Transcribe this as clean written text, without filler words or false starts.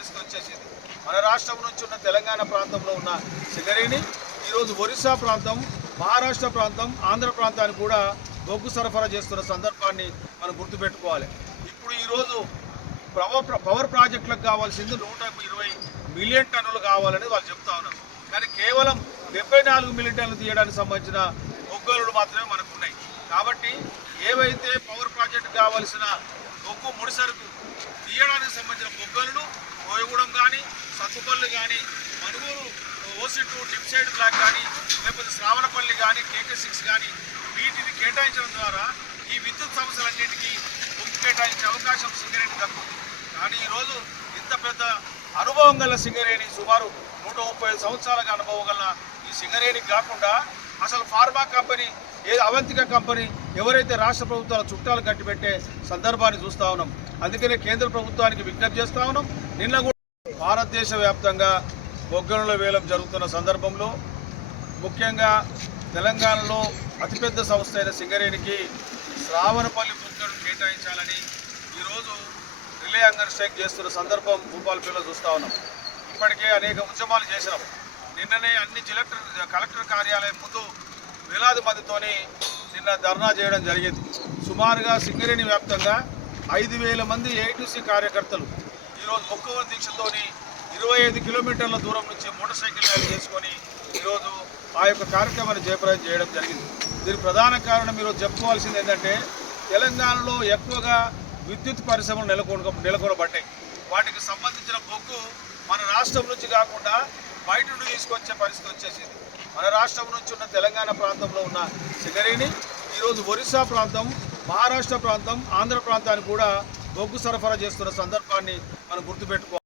పరిస్థితి వచ్చేసింది. మన రాష్ట్రం నుంచి ఉన్న తెలంగాణ ప్రాంతంలో ఉన్న సింగరేణి ఈరోజు ఒరిస్సా ప్రాంతం, మహారాష్ట్ర ప్రాంతం, ఆంధ్ర ప్రాంతానికి కూడా బొగ్గు సరఫరా చేస్తున్న సందర్భాన్ని మనం గుర్తుపెట్టుకోవాలి. ఇప్పుడు ఈరోజు పవర్ ప్రాజెక్టులకు కావాల్సింది 120 మిలియన్ టన్నులు కావాలని వాళ్ళు చెప్తా ఉన్నారు. కానీ కేవలం 74 మిలియన్ టన్నులు తీయడానికి సంబంధించిన బొగ్గులు మాత్రమే మనకు ఉన్నాయి. కాబట్టి ఏవైతే పవర్ ప్రాజెక్టు కావాల్సిన బొగ్గు ముడిసరుకు తీయడానికి సంబంధించిన బొగ్గులను కోయగూడెం కానీ, సత్తుపల్లి కానీ, మనుగూరు ఓసి2 డిప్సైడ్ బ్లాక్ కానీ, లేకపోతే శ్రావణపల్లి కానీ, KK6 కానీ వీటిని కేటాయించడం ద్వారా ఈ విద్యుత్ సమస్యలన్నింటికీ బొగ్గు కేటాయించే అవకాశం సింగరేణి దక్కుతుంది. కానీ ఈరోజు ఇంత పెద్ద అనుభవం గల సింగరేణి, సుమారు 135 సంవత్సరాలుగా అనుభవం గల ఈ సింగరేణికి కాకుండా అసలు ఫార్మా కంపెనీ అవంతిక కంపెనీ ఎవరైతే రాష్ట్ర ప్రభుత్వాల చుట్టాలు కట్టిపెట్టే సందర్భాన్ని చూస్తూ ఉన్నాం. అందుకనే కేంద్ర ప్రభుత్వానికి విజ్ఞప్తి చేస్తూ ఉన్నాం. నిన్న కూడా భారతదేశ వ్యాప్తంగా బొగ్గనుల వేలం జరుగుతున్న సందర్భంలో ముఖ్యంగా తెలంగాణలో అతిపెద్ద సంస్థ అయిన సింగరేణికి శ్రావణపల్లి బొగ్గను కేటాయించాలని ఈరోజు రిలే హంగర్ స్ట్రైక్ చేస్తున్న సందర్భం భూపాలపల్లిలో చూస్తూ ఉన్నాం. ఇప్పటికే అనేక ఉద్యమాలు చేసినాం. నిన్ననే అన్ని కలెక్టర్ కార్యాలయం ముందు వేలాది మందితోని నిన్న ధర్నా చేయడం జరిగింది. సుమారుగా సింగరేణి వ్యాప్తంగా 5,000 మంది ఏఐటీసీ కార్యకర్తలు ఈరోజు మొక్కువ దీక్షతోని 25 కిలోమీటర్ల దూరం నుంచి మోటార్ సైకిల్ ర్యాలీ చేసుకొని ఈరోజు ఆ యొక్క కార్యక్రమాన్ని జయప్రదం చేయడం జరిగింది. దీనికి ప్రధాన కారణం ఈరోజు చెప్పుకోవాల్సింది ఏంటంటే తెలంగాణలో ఎక్కువగా విద్యుత్ పరిశ్రమలు నెలకొనబడ్డాయి. వాటికి సంబంధించిన బొగ్గు మన రాష్ట్రం నుంచి కాకుండా బయట నుండి తీసుకొచ్చే పరిస్థితి వచ్చేసింది. మన రాష్ట్రం నుంచి ఉన్న తెలంగాణ ప్రాంతంలో ఉన్న సింగరేణి ఈరోజు ఒరిస్సా ప్రాంతం, మహారాష్ట్ర ప్రాంతం, ఆంధ్ర ప్రాంతానికి కూడా బొగ్గు సరఫరా చేస్తున్న సందర్భాన్ని మనం గుర్తుపెట్టుకోవాలి.